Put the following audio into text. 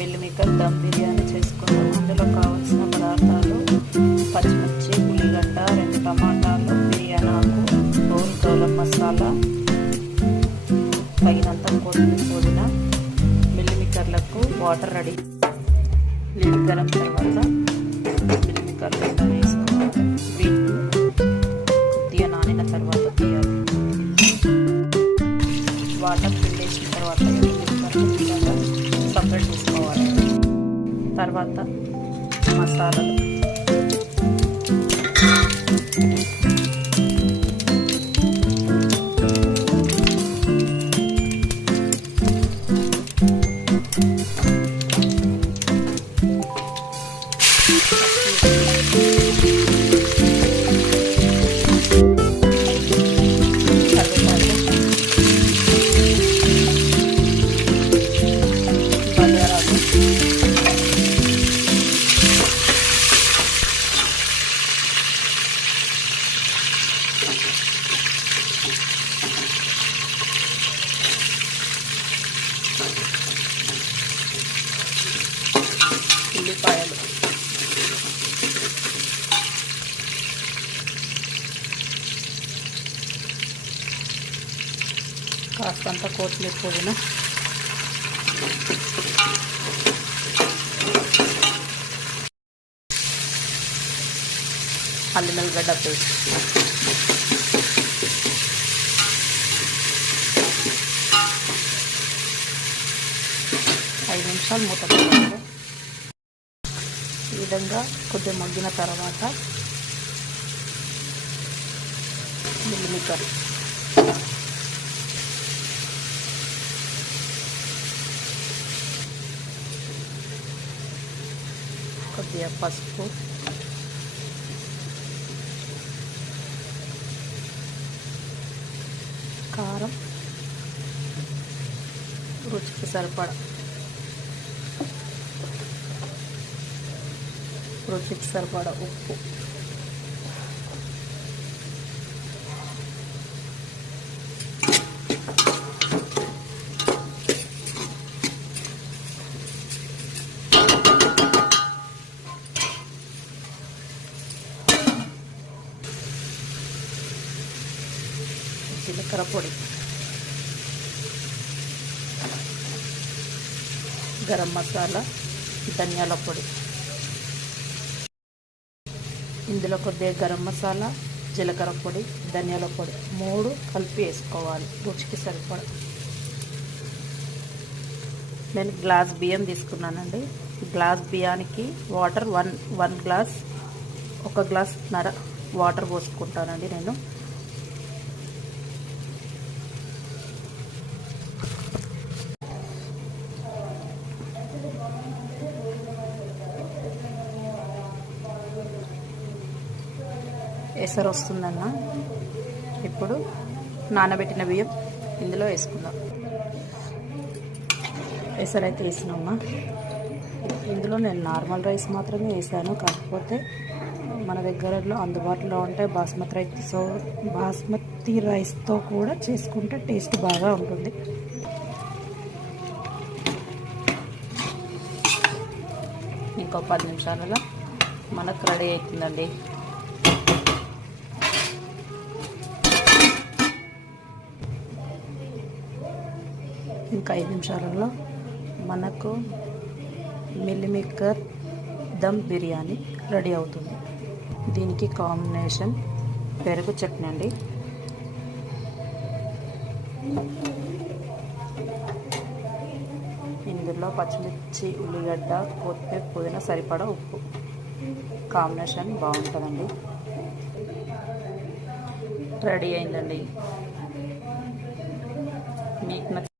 Mill maker dum biryani చేసుకుందాం. అందులో కావాల్సిన పదార్థాలు: పచ్చిమిర్చి, ఉల్లిగడ్డ, 2 టమాటాలు, బిర్యానీ ఆకు, హోల్ గరం మసాలా, తగినంత కొత్తిమీర, పుదీనా. మిల్ మేకర్లకు వాటర్ రెడీ. నీళ్ళు గరం తర్వాత మిల్ మేకర్లు వేసుకోవాలి. వీటిని కొద్దిగా నానిన తర్వాత తీయాలి. వాటర్ పిండేసిన తర్వాత సపరేట్ చేసుకోవాలి. తర్వాత మసాలాలు: ఉల్లిపాయలు, కాస్తంత కొత్తిమీర, పుదీనా, అల్లం వెల్లిగడ్డ పేస్ట్, 5 నిమిషాలు మూత పెట్టాలి. ఈ విధంగా కొద్దిగా మగ్గిన తర్వాత మిల్ మేకర్, కొద్దిగా పసుపు, కారం, రుచికి సరిపడా ఉప్పు, జీలకర్ర పొడి, గరం మసాలా, ధనియాల పొడి. ఇందులో కొద్దిగా గరం మసాలా, జీలకర్ర పొడి, ధనియాల పొడి 3 కలిపి వేసుకోవాలి రుచికి సరిపడా. నేను గ్లాస్ బియ్యం తీసుకున్నానండి. గ్లాస్ బియ్యానికి వాటర్ 1 గ్లాస్, 1 గ్లాస్న్నర వాటర్ పోసుకుంటానండి నేను. ఎసరు వస్తుందన్న. ఇప్పుడు నానబెట్టిన బియ్యం ఇందులో వేసుకుందాం. ఎసరు అయితే వేసినామా. ఇందులో నేను నార్మల్ రైస్ మాత్రమే వేసాను. కాకపోతే మన దగ్గరలో అందుబాటులో ఉంటే బాస్మతి రైస్తో కూడా చేసుకుంటే టేస్ట్ బాగా ఉంటుంది. ఇంకో 10 నిమిషాలలో మనకు రెడీ అవుతుందండి. ఇంకా 5 నిమిషాలలో మనకు meal maker dum biryani ready అవుతుంది. దీనికి కాంబినేషన్ పెరుగు చట్నీ అండి. ఇందులో పచ్చిమిర్చి, ఉల్లిగడ్డ, కొత్తిమీర, పుదీనా, సరిపడా ఉప్పు. కాంబినేషన్ బాగుంటుందండి. రెడీ అయిందండి. మీకు